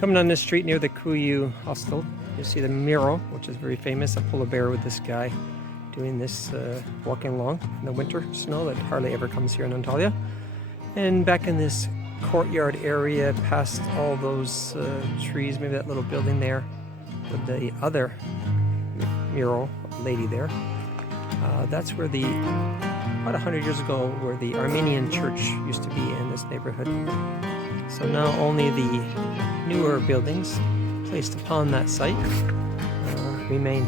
Coming on this street near the Kuyu hostel, you see the mural, which is very famous. A polar bear with this guy doing this, walking along in the winter snow that hardly ever comes here in Antalya. And back in this courtyard area, past all those trees, maybe that little building there, with the other mural lady there. That's where about 100 years ago, where the Armenian church used to be in this neighborhood. So now only the newer buildings placed upon that site remain.